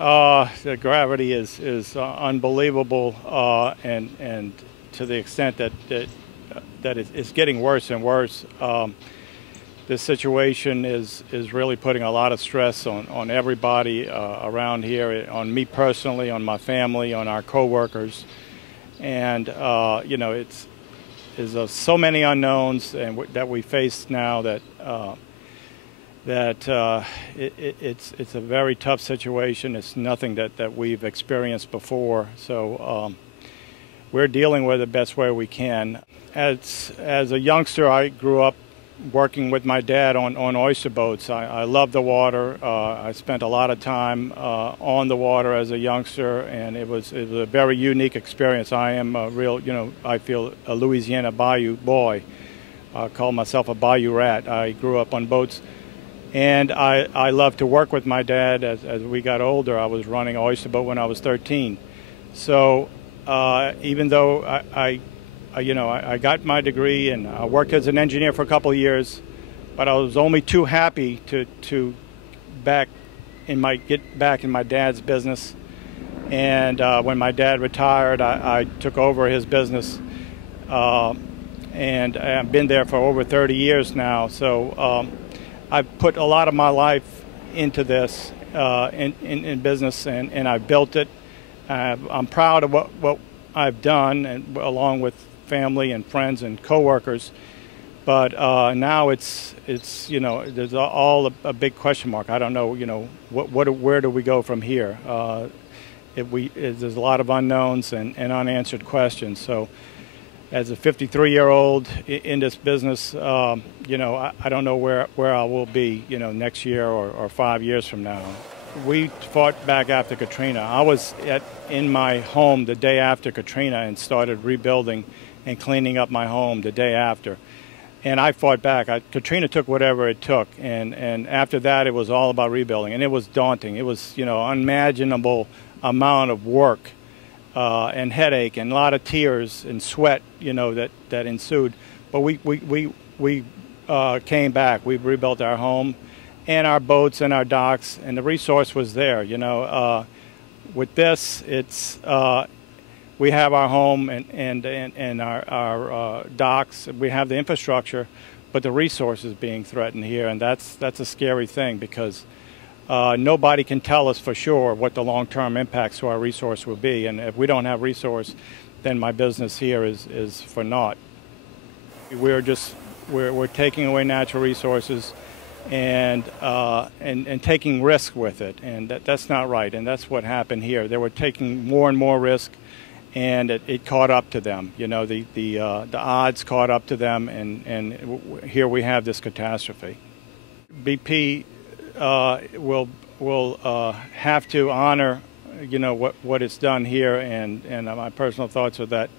The gravity is unbelievable, and to the extent that it's getting worse and worse. This situation is really putting a lot of stress on everybody around here, on me personally, on my family, on our coworkers, and you know, there's so many unknowns that we face now that it's a very tough situation. It's nothing that we've experienced before, so we're dealing with it the best way we can. As a youngster, I grew up working with my dad on oyster boats. I love the water. I spent a lot of time on the water as a youngster, and it was a very unique experience. I am a real, I feel a Louisiana bayou boy. I call myself a bayou rat. I grew up on boats, and I loved to work with my dad. As we got older, I was running an oyster boat when I was 13. So even though I got my degree and I worked as an engineer for a couple of years, but I was only too happy to get back in my dad's business. And when my dad retired, I took over his business, and I've been there for over 30 years now. So I've put a lot of my life into this in business, and I built it. I'm proud of what I've done, and along with family and friends and coworkers, but now it's there's all a big question mark. I don't know, where do we go from here? There's a lot of unknowns and unanswered questions. So as a 53-year-old in this business, I don't know where I will be, next year or 5 years from now. We fought back after Katrina. I was in my home the day after Katrina and started rebuilding and cleaning up my home the day after. And I fought back. Katrina took whatever it took, and after that it was all about rebuilding, and it was daunting. It was, unimaginable amount of work and headache and a lot of tears and sweat, that ensued. But we came back. We rebuilt our home and our boats and our docks, and the resource was there. With this, it's we have our home and our docks. We have the infrastructure, but the resource is being threatened here, and that's a scary thing, because nobody can tell us for sure what the long-term impacts to our resource will be. And if we don't have resource, then my business here is for naught. We're taking away natural resources and taking risk with it, and that's not right. And that's what happened here. They were taking more and more risk, and it caught up to them. The odds caught up to them, and here we have this catastrophe. BP will have to honor, what it's done here, and my personal thoughts are that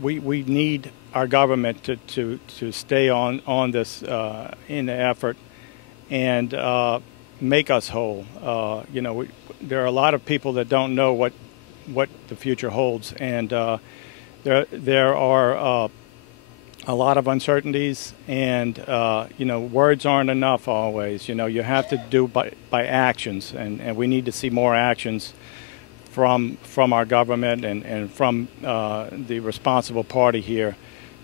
we need our government to stay on this in the effort and make us whole. There are a lot of people that don't know what the future holds, and there are a lot of uncertainties, and words aren't enough always. You have to do by actions, and we need to see more actions from our government and from the responsible party here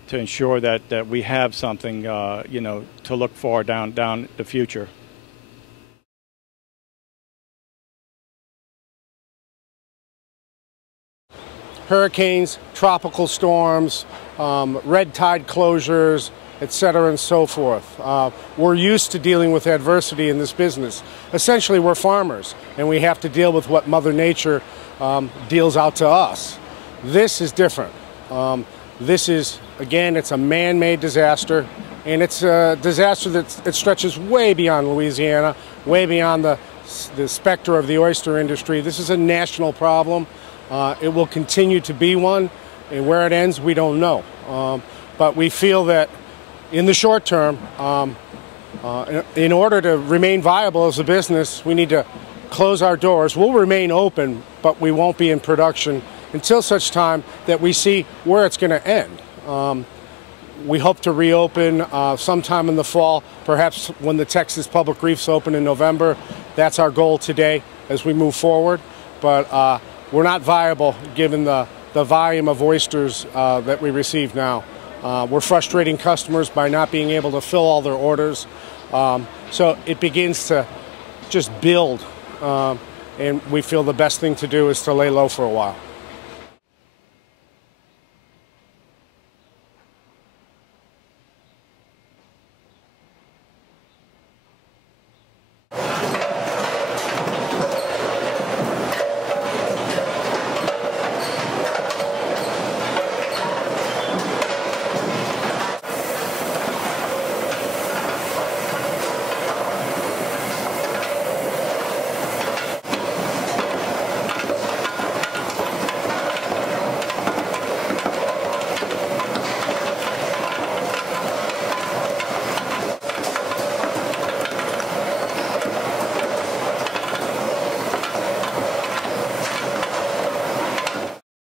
to ensure that we have something to look for down the future. Hurricanes, tropical storms, red tide closures, etc., and so forth. We're used to dealing with adversity in this business. Essentially, we're farmers, and we have to deal with what Mother Nature deals out to us. This is different. This is, again, it's a man-made disaster, and it's a disaster that stretches way beyond Louisiana, way beyond the specter of the oyster industry. This is a national problem. It will continue to be one, and where it ends, we don't know. But we feel that in the short term, in order to remain viable as a business, we need to close our doors. We'll remain open, but we won't be in production until such time that we see where it's going to end. We hope to reopen sometime in the fall, perhaps when the Texas public reefs open in November. That's our goal today as we move forward. But we're not viable given the volume of oysters that we receive now. We're frustrating customers by not being able to fill all their orders. So it begins to just build, and we feel the best thing to do is to lay low for a while.